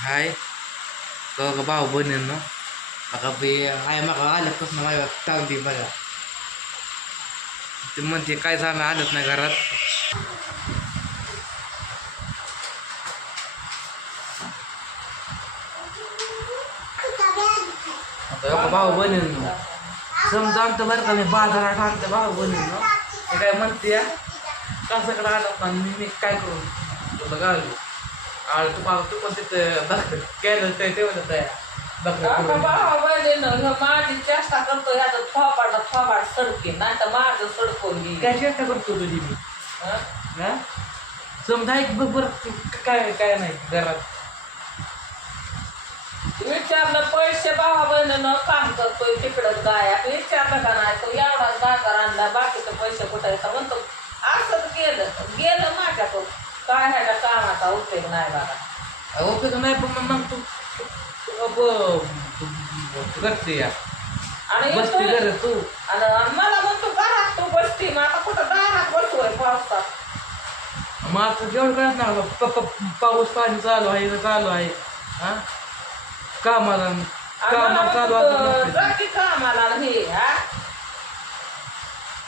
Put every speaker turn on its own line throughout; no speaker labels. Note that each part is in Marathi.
हाय तो का भाऊ बहिणींनो बघा बे हाय मग आल्यापासून माझ्या टांगली बघा ते म्हणते काय झालं आलत नाही घरात आता बघा भाऊ बहिणींनो समजा आमचं बरं का मी बाजारात आणतं भाऊ बहिणींनो ते काय म्हणते कसं आलं पण मी मी काय करू तुला गावली आणि तू पण तिथं दाखव केलं ते तेवढं तयार
माझी चेष्टा करतो याचा थोपाडा थोपाड सडके नाही तर माझं सडकून
काय चेष्टा करतो तुझी मी
हं?
समजा एक बघ बरं काय काय नाही घरात
विचारलं पैसे भावा बहिणीनं काम करतोय तिकडं काय आता विचारलं का नाही तो एवढा जागर आणला बाकीचे पैसे कुठे येतात म्हणतो असंच गेलं गेलं माझ्याकडून काय ह्याच्या कामाचा उपयोग नाही बघा
उपयोग नाही पण मग मग तू करते या
आणि
बसते
येतोय-
घर तू
आणि मला म्हणतो घरात तू बसती मग आता कुठं दारात बसतोय पावसात
मग आता जेवढं कळत ना पाऊस पाणी चालू आहे चालू आहे हा कामाला
आणि
काम
मला
चालू असतं
कामाला हे हा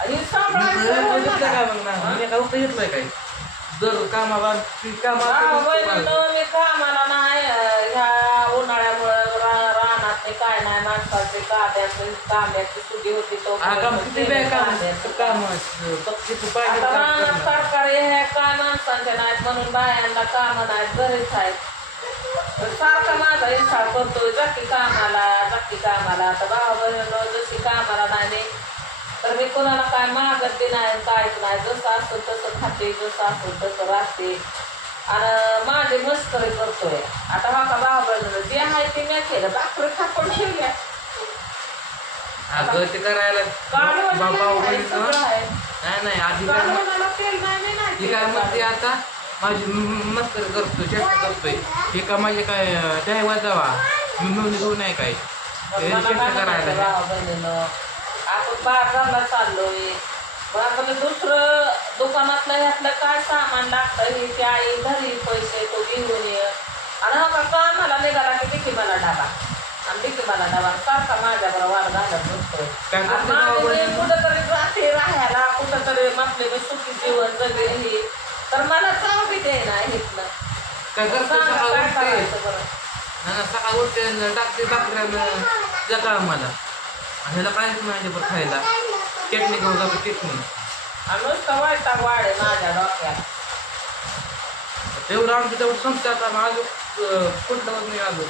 आणि सांभाळायचं
काय. मग ना
हा?
काय उपयोग घेतलंय काय जर कामाला ती कामाला
बहिणीनं मी कामाला नाही ह्या उन्हाळ्यामुळं रानात ते काय नाही माणसाचे कांद्याचं होती तो
काम किती वेळ काम काम.
सरकारी हे काय माणसांचे नाहीत म्हणून बायांना कामं नाहीत घरीच आहेत. सारखा माझा इच्छा करतोय जाकी कामाला जाकी कामाला. आता भावा बहिणीनं जशी कामाला नाही तर मी कोणाला काय मागत नाही काहीच नाही. जसं असतं तसं खाते जसं असतं तसं राहते. आणि माझी मस्करी करतोय. आता का भावा बहिणीनं जे आहे ते मी केलं. भाकरी खापड ठेवल्या.
अगं ते करायला बाबा नाही नाही आधी काय ती काय म्हणते. आता? माझी मस्कर करतो चेष्टा करतोय. हे का माझे काय जावा मी मिळून घेऊ नाही काय? चेष्टा
काय
करायला.
आपण बाजारला चाललोय. आपण दुसरं दुकानातलं ह्यातलं काय सामान लागतं हे ते आई घरी पैसे तो घेऊन ये. आणि हा का कामाला निघाला की किती मला डाबा. आणि किती मला डाबा. सारखा माझ्या बरोबर वाद घालत
बहिणीनं?
कुठंतरी राहते राहायला. कुठंतरी म्हटले मी सुखी जीवन जगली. तर मला चाव बी दे ना इथलं
सकाळ उठते टाकते टाकऱ्यानं जगा मला ह्याला काहीच नाही बरं खायला? चटणी घेऊन जातो चटणी.
आणि नुसतं वैताग वाढे माझ्या डोक्यात.
तेवढं आमचं तेवढं संपतं आता. माझं कुठलं नाही आलो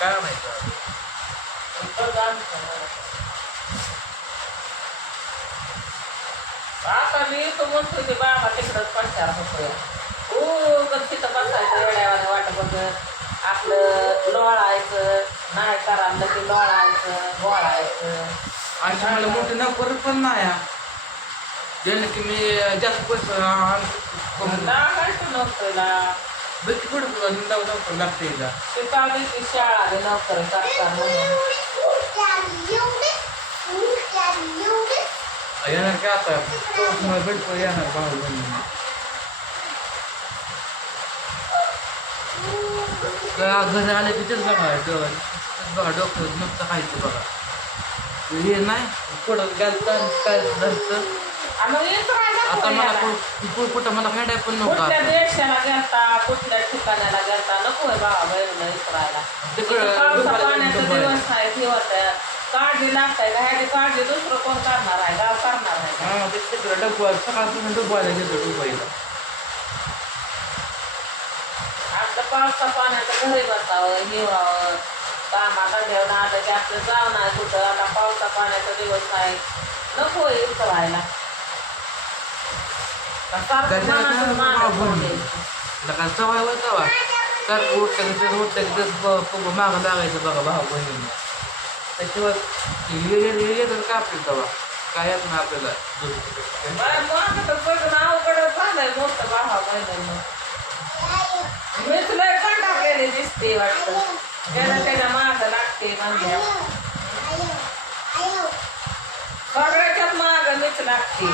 काय माहिती
आता मी तो म्हणतो की बाबा तिकडंच पंचार होतोय. हो तिथं बसायचं वेड्यावाने वाटत आपलं लोळायचं. नाही करायला की लोळायचं गोळायचं
आणि मला मोठे नोकर पण नाही. ज्याने की मी जास्त पैसे
लागायचं नोकरीला.
बेटी कुठं जाऊ जाऊ लागते हिला
शिकावी ती शाळा बी नोकरी करता म्हणून.
येणार काय आता? भेटतो येणार भाऊ बहिणी घरी आले की तेच बघा डोळ बघा डॉक्टर नुसतं खायचं बघा हे नाही पुढं गेलं काय
इचरायला
आता मला. कुठं मला भेटाय पण नव्हतं.
देशाला गेलता कुठल्या ठिकाणाला गेलता नको आहे बाबा बहिणीला इचरायला
तिकडं
पाण्याचा. दिवस आहे ठेवत आहे काळजी लागताय का ह्याची काळजी दुसरं कोण करणार आहे गाव करणार आहे?
हा तिकडं डब्बा सकाळपासून डब्बायला गेलो दुबईला
आपलं पावसा पाण्याचं घरी बसावं हिवावं कामाला आलं की आपलं नाही कुठं? आता पावसा पाण्याचा दिवस आहे. नको आहे उतरायला का सारखं
कशाला
मनातून
काय
मागं
बाबा
पडून
बोलले?
द्यायचं.
लका सवय होता वा तर उठतं की तर उठतं की तर मागं लागायचं बघा भाऊ बहिणींना. त्याच्यावर येतं का आपलं तेव्हा? काय येत ना आपल्याला?
अवघडच झालंय मोठं भावा बहिणींनो. मीच लय दिसते वाटतं. त्याला त्याच्या मागं लागते म्हणजे सगळ्याच्याच मागं मीच लागते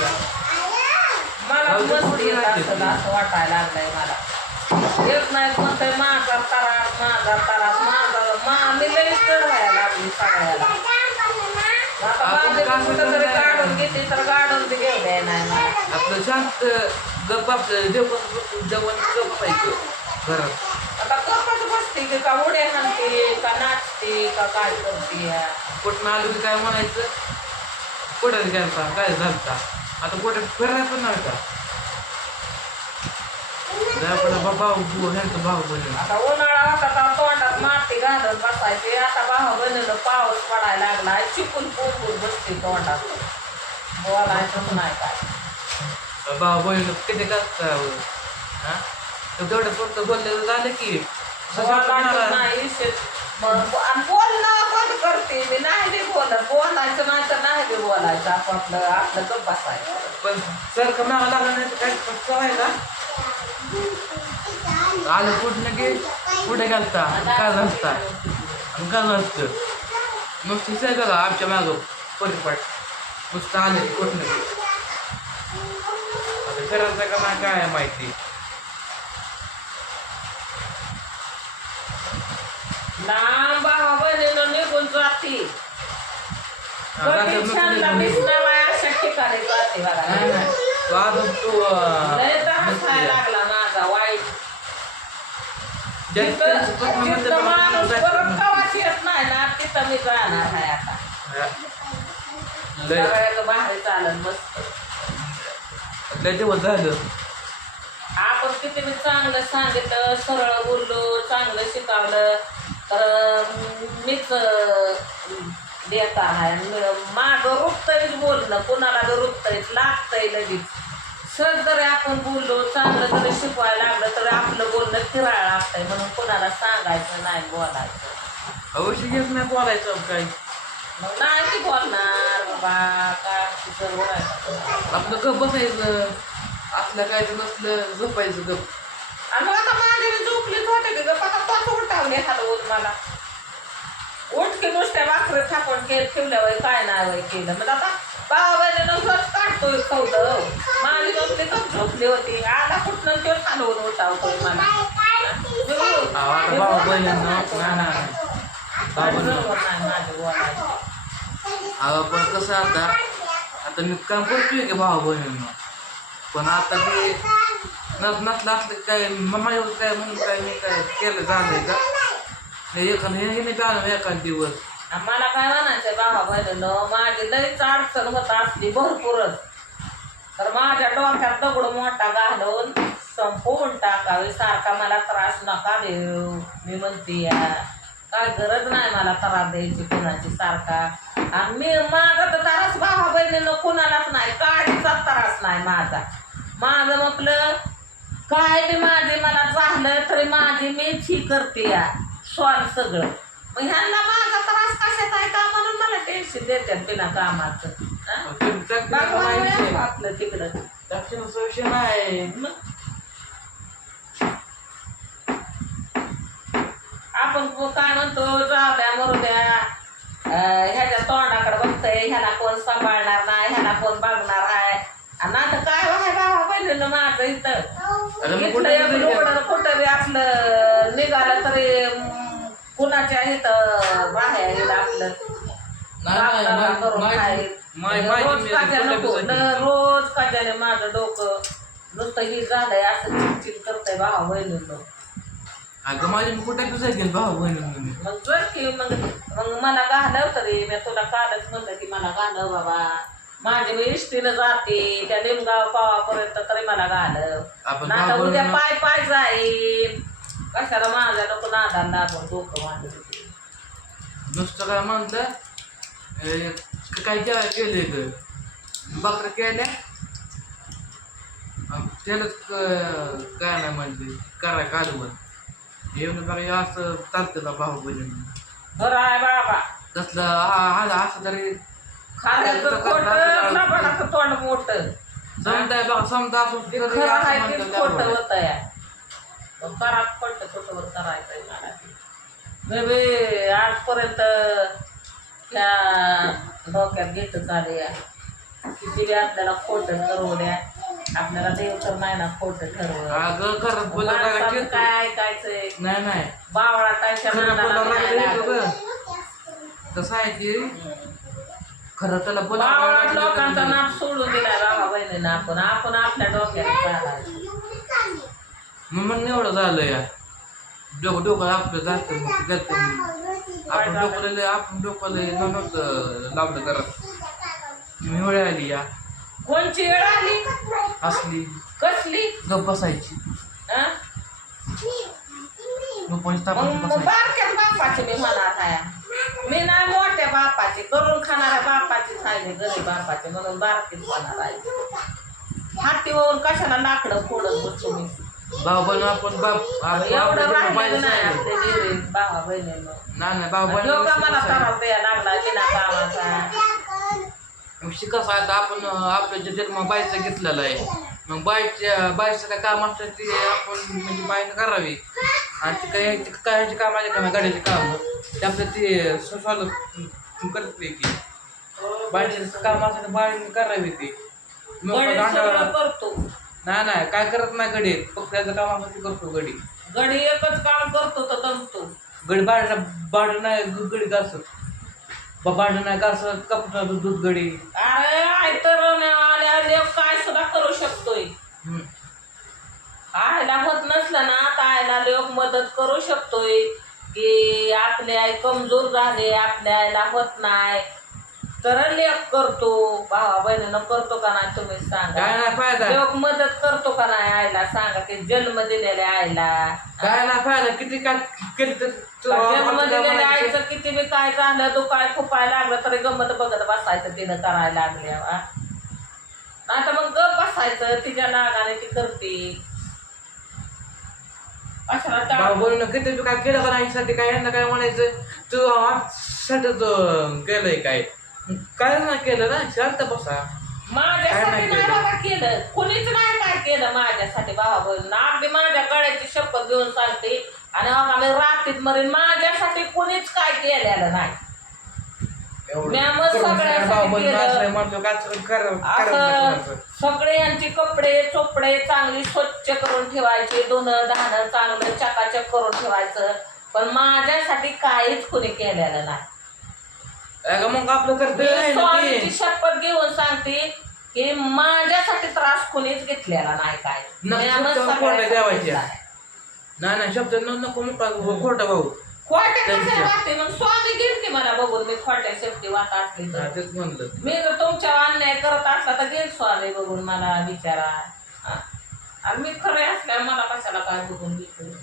मला मस्ती येत
लागते
असेल
ती.
असं वाटायला लागलंय मला येत नाही म्हणतंय मागं करा माझा तरास माझा मा मी लईच चढवायला लागली सगळ्याला आता
आपण
माझे
कसं
कुठं तरी? काढून घेते तर काढून बी घेऊ नाही मला
आपलं शांत गप्प आपलं जेवण जेवण गप्प पाहिजे घरात
बसते की का उड्या हाणते का नाचते का काय करते
कुठं आलो की काय म्हणायचं? कुठं गेलता काय झालता आता कुठं फिरायला पण नाही का? आपला भाऊ ह्यांचं भाऊ बनलं
आता उन्हाळा होता का तोंडात माती घालून बसायचे. आता भाऊ बनवलं पाऊस पडायला लागला. चिकून पोपून बसते तोंडात. बोलायचं नाही काय.
भाऊ बहिण किती कसं हा? तेवढं फक्त बोललेलं झालं की.
बोलायचं नाही शेत- मग आणि बोलणं बंद करते मी नाही बी बोलत. बोलायचं नाही तर नाही बी बोलायचं. आपापलं आपलं गप्प बसायचं.
पण लागलं नाही तर काय करायला आलं कुठं की? कुठे गेलता? आणि काय झालता? आणि काय झालं नुसतं सगळं का आमच्या मागं परिपाट नुसतं आले कुठं की आता का नाही काय माहिती?
लांब निघून जाते. अशा ठिकाणी जाते बघा.
नाही नाही. तू अजून तू अं,
लय तर हसायला
नसती.
लागला माझा वाईट.
ज्या-
तिथं
त्यांची पत्नी म्हणते
तिथं
बघा,
माणूस
जायचं
परत
म्हणून.
कवाच येत नाही ना तिथं मी जाणार आहे आता.
लय.
सगळ्याचं बाहेर चालत मस्त
लय दिवस झालं.
आपण किती मी चांगलं सांगितलं सरळ बोललो चांगलं शिकवलं. तर मीच देत आहे. मागं रुपतंयच बोलणं कुणाला बी रुपतंयच लागतंय लगेच. सहज जरी आपण बोललो चांगलं जरी शिकवायला लागलं तर आपलं बोलणं फिरायला लागतंय. म्हणून कुणाला सांगायचं नाही बोलायचं.
अवश्य घेत नाही बोलायचं काय
मग नाही ती बोलणार बाबा काय तुझं बोलायचं.
आपलं गप बसायचं आपलं काय नसलं झोपायचं गप.
माझे मी झोपलीच होते की गप्पा पाच उठावले हलवून मला उठके नुसत्या भाकरी ठाकून के ठेवल्यावर काय नाही वय केलं मग आता बाबाने स्वत काढतोय खवत माझी झोपली तर झोपली होती आला कुठनं तो हलवून उठावतोय मला नाही.
अहो पण कसं आता आता मी काम करतोय की भाऊ बहिणींना पण आता ते नसलं असलं काय मम्मा काय म्हणून काय मी काय केलं झालंय का? नाही हे हे नाही झालं एखाद दिवस.
आणि मला काय म्हणायचं बाबा बहिणीनं माझी लईच अडचण होत असली भरपूरच. तर माझ्या डोक्यात दगड मोठा घालून संपवून टाकावे सारखा मला त्रास नका देऊ. मी म्हणते या काय गरज नाही मला त्रास द्यायची कुणाची सारखा. आणि मी माझा तर त्रास भावा बहिणीनं कुणालाच नाही काळीचा त्रास नाही माझा. माझं म्हटलं काय बी माझे मला झालं तरी माझी मीच ही करते या. सॉल्व सगळं. मग ह्यांना माझा त्रास कशाचा आहे का म्हणून मला टेन्शन देतात बिना कामाचं. हा? भगवान वेळ आपलं तिकडं.
दक्षिणाचा विषय नाही.
मग? आपण को- काय म्हणतो जाऊ द्या मरू द्या. अं, ह्याच्या तोंडाकडे बघतंय ह्याला कोण सांभाळणार नाही ह्याला कोण बघणार आहे आणि आता काय आहे पहिलं माझं इथं. इथलं
कुठे गेली
बी आपलं निघालं तरी कुणाच्या इथं बाहेर येईल आपलं.
नाही, नाही,
करून खाईल. रोज
मी
काज्या
कुठे
नको
बी
न
जाईन.
रोज काज्याने माझं डोकं नुसतं ही झालंय असं चिडचिड करतंय भावा बहिणीनं.
अगं माझी मी कुठे तुझं गेल भाऊ बहिणी
मग जर की मग मग मला घालव तरी मी तुला कालच म्हणलं की मला घालव बाबा. माझी मी इष्टीनं जाते. त्या लिमगाव पावापर्यंत तरी मला घालव
आपण
आता
भाऊ
उद्या
बहिणीनं-
पाय पाय जाईल कशाला माझ्या नको नादाला लागून डोकं मांडत
नुसतं काय म्हणतं ए, काय केलं केले ग बकरं केल्या? अन त्यालाच क- काय नाही म्हणजे करा कालवण. येऊन बघा असं चालतं ना भाऊ बहिणी
बरं आहे बाबा
तसलं हा हा असं तरी
खाण्याचं खोटं तोंड मोठं.
समजा बघा समजा असं
ते
तरी
खरं
असं
आहे
म्हणतं
ते
त्यावर.
खोटं होत या. करात पडतं खोटंवर करायचंय मला. बी आजपर्यंत त्या डोक्यात घेत आले किती आपल्याला खोटं करू द्या आपल्याला देव तर नाही ना खोट
येतो.
काय ऐकायचंय?
नाही नाही.
बावळा.
ग कसं आहे की खरं त्याला बोला
लोकांचा नाप सोडून दिलाय बाबा बहिणीनं आपण. आपण आपल्या डोक्यात चालायचं
मग एवढं झालं या डोकं डोकं आपलं मग जातं. आपण डोकं लय- आपण डोकं लय नव्हतं लावलं करत मी वेळ आली या.
कोणची वेळ आली?
असली.
कसली?
गप बसायची.
हा? मग
बसायची.
बारक्याच बापाची मी म्हणत आहे मी नाही बापाची करून खाणाऱ्या बापाची खायले गरीब बापाची म्हणून बारकीच म्हणत आहे हाती होऊन कशाला लाकडं फोडत बसतो मी?
भाऊ बहिण आपण बाप
एवढं
आपलं
राहिलेलं नाही आपले गिरीत भावा बहिणीनं.
नाही नाही भाऊ
योगा मला
बहिण
त्रास द्यायला लागला बिना कामाचा.
शिकस आता आपण आपल्या जे जन्म बायचा घेतलेला आहे मग बायच्या बायचं काय काम असतं ते आपण म्हणजे बाईनं करावी. आणि ते काय ते काय ह्याचे काम गाड्याचे काम. ते आपलं ते सॉल्व करते की. बायचे काम असतं ते बाईने करावी ते मग
गणेश करतो.
नाही नाही काय करत नाही गडी. फक्त त्याचं काम ते करतो गडी.
गडी एकच काम करतो तर दमतो
गडी बाड बाड नाही ग- गडी घासत बाड नाही घासत कपडा दूध गडी.
अरे आय तर आल्या देव काय सुद्धा करू शकतोय.
हम्म.
आयला होत नसलं ना तर आयला लोक मदत करू शकतोय. की आपले आई कमजोर झाले आपल्या आईला होत नाही. तर लेख करतो भावा बहिणीनं करतो का नाही तुम्ही
काय
सांगा
नाही फायदा.
लोक मदत करतो का नाही आईला सांगा की जन्म दिलेल्या आईला.
काय नाही फायदा. किती काय केलं तर तू
जन्म दिलेल्या. आईचं किती बी काय झालं तो काय खुपाय लागलं तरी गमत बघत बसायचं तिनं करायला लागल्या तर मग गप बसायचं तिच्या नागाने ती करते. कशाला टाळ-
भाऊ बहिणीनं किती बी काय केलं का नाही साठी काय यांना काय म्हणायचं? तू साठी केलंय काय? काय नाही केलं ना शांत बसा. काय
माझ्यासाठी
नाही केलं?
बाबा केलं. कुणीच नाही काय केलं माझ्यासाठी भावा बहिण अगदी माझ्या गळ्याची शपथ घेऊन सांगते आणि आम्ही रात्रीत मरीन. माझ्यासाठी कुणीच काय केलेलं नाही. सगळ्यासाठी केलं.
काय सगळं
असं यांचे कपडे चोपडे चांगली स्वच्छ करून ठेवायचे. धुणं धाणं चांगलं चकाचक करून ठेवायचं. पण माझ्यासाठी काहीच कुणी केलेलं नाही.
अगं मग आपलं
मी
कर्तव्य आहे ना
स्वामीची
ते
शपथ घेऊन सांगते की माझ्यासाठी त्रास कुणीच घेतलेला नाही काय. मी सगळ्यासाठी. घेतलाय.
नाही नाही शब्द न- नको मोठा खोटा भाऊ.
खोट्या
त्यांच्या.
कशा वाटते मग स्वामी मला बघून मी खोट्या शेपटी वाट असली तर.
तेच म्हणलं.
मी जर तुमच्या अन्याय करत असला तर घेईल स्वामी बघून मला विचारा. हा? आणि मी खरे असल्या मला कशाला काय बघून घेतो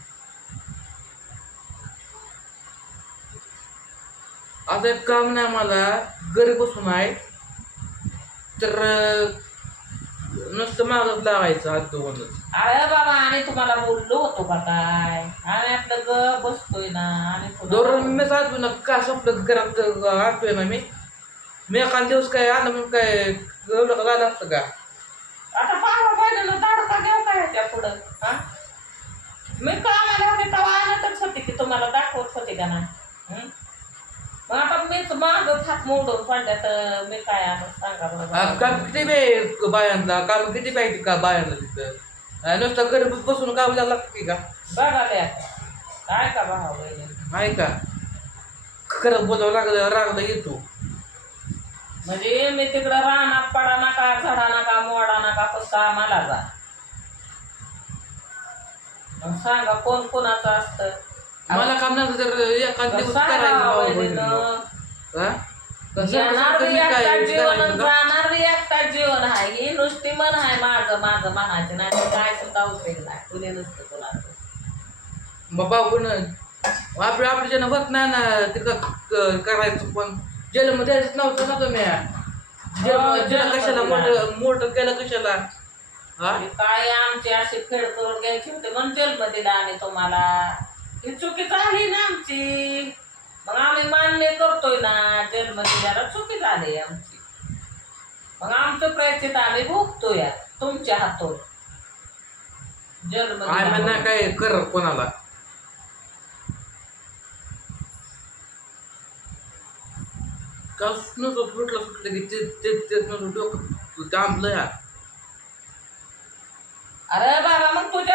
आता एक काम नाही मला घरी बसून आहे. तर अं, नुसतं मागत लावायचं हात धुवूनच.
अरे बाबा आणि तुम्हाला बोललो होतो का काय? आणि आपलं ग बसतोय ना आणि पुन्हा-
दररोज मी जातो ना का संपलं घरात आणतोय ना मी? मी एखाद दिवस काय आलं म्हणून काय एवढं का झालं असतं का?
आता बाबा पाहिलं धाडका घ्या काय ह्याच्या पुढं हा? मी कामाला होते तेव्हा आणतच होते की तुम्हाला दाखवत होते का हं? मग आता मीच मागच हात मोडून पडल्या तर मी काय आणत सांगा बरं.
काम किती बे बायांना काम किती पाहिजे का बायांना तिथं नुसतं घरी बसून काम लागतं की का?
बघा त्या काय का भावा बहिणी
आहे का? खरं बोलावं लागलं रागला येतो.
म्हणजे मी तिकडं राहणार पडा नका झाडा नका मोडा नका फक्त आम्हाला जा. मग सांगा कोण कोणाचं असतं?
मला काम नसतं तर एखाद दिवस
सांगा
करायचं भाऊ
बहिणीनं.
बहिणीनं. हा? कसं-
येणार
कसं
बी
मी काय
एकटाच जीवन
करायचं
आणि
का?
जाणार बी एकटाच जीवन आहे ही नुसती मन आहे माझं माझं म्हणायचं नाही तर काय सुद्धा उपयोग नाही कुणी नसतं कोणाचं
बाबा पण आपल्या आपल्या जण होत नाही ना ते क- क- करायचं पण द्यायचं नव्हतं ना तुम्ही जन्म
हो,
कशाला. मोठं मोठं केलं कशाला हा
काय आमची अशी खेळ करून घ्यायची होते म्हणून दिला आणि तुम्हाला ही चुकी झाली ना आमची मग आम्ही मान्य करतोय ना जन्म दिल्याला चुकी झाली आमची मग आमचं प्रयत्न आम्ही भोगतोय तुमच्या हातून जन्म
काय कर कोणाला का नसतो सुटलं सुटलं की ते ते ते नसतो डोकं दांबलं या
अरे बाबा मग तुझ्यापासून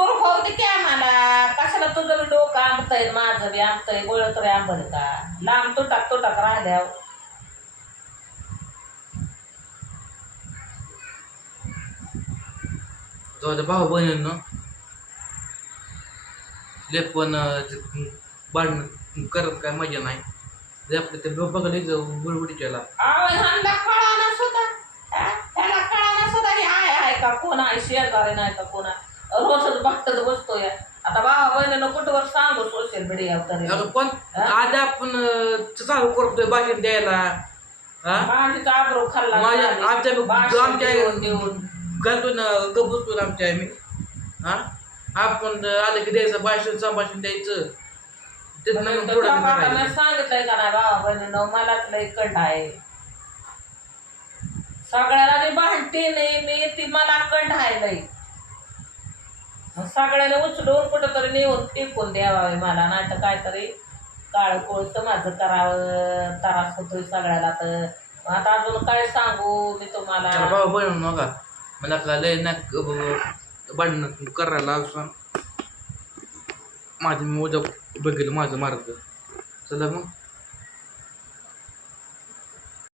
दूर होऊ दे की आम्हाला. कशाला तुझं डोकं आंबतंय माझं बी आंबतंय गोळ तरी आंबल का? लांब तुटाक तुटाक राहिल्यावर.
जाऊ दे भाऊ बहिणींनो. ले पण भांडण करत काय मजा नाही. जे आपलं ते बघायला बुडबुडी केला.
आवय ह्यांना कळाना सुद्धा. हा? ह्याला कळाना सुद्धा हे आहे आहे का? कोण आहे? शेजारी नाही का कोण आहे? रोजच आता भावा बहिणीनं कुठवर सांगू सोशल मीडियावर
पण आज आपण चालू करतोय भाषण द्यायला. हा?
माझीच आबरू खाल्ला माझी.
आमच्या आमच्या घालतो ना गबसतो आमच्या आम्ही. हा? आपण आलं की द्यायचं भाषण संभाषण द्यायचं.
बाबा सांगितलंय का नाही भावा बहिणीनं मलाच लय कंठ आहे. सगळ्याला मी भांडते नाही मी ती मला कंठ आहे मग सगळ्याला उचलून कुठं तरी नेऊन टिपून द्यावावे मला नाही तर तरी काळ कोळतं माझं करावं त्रास होतोय सगळ्याला तर. आता अजून काय सांगू मी तुम्हाला?
चला बाबा बनवू नका. मला का लय ना भांडण करायला असं. माझं मी उद्या बघेल माझं मार्ग. चला मग.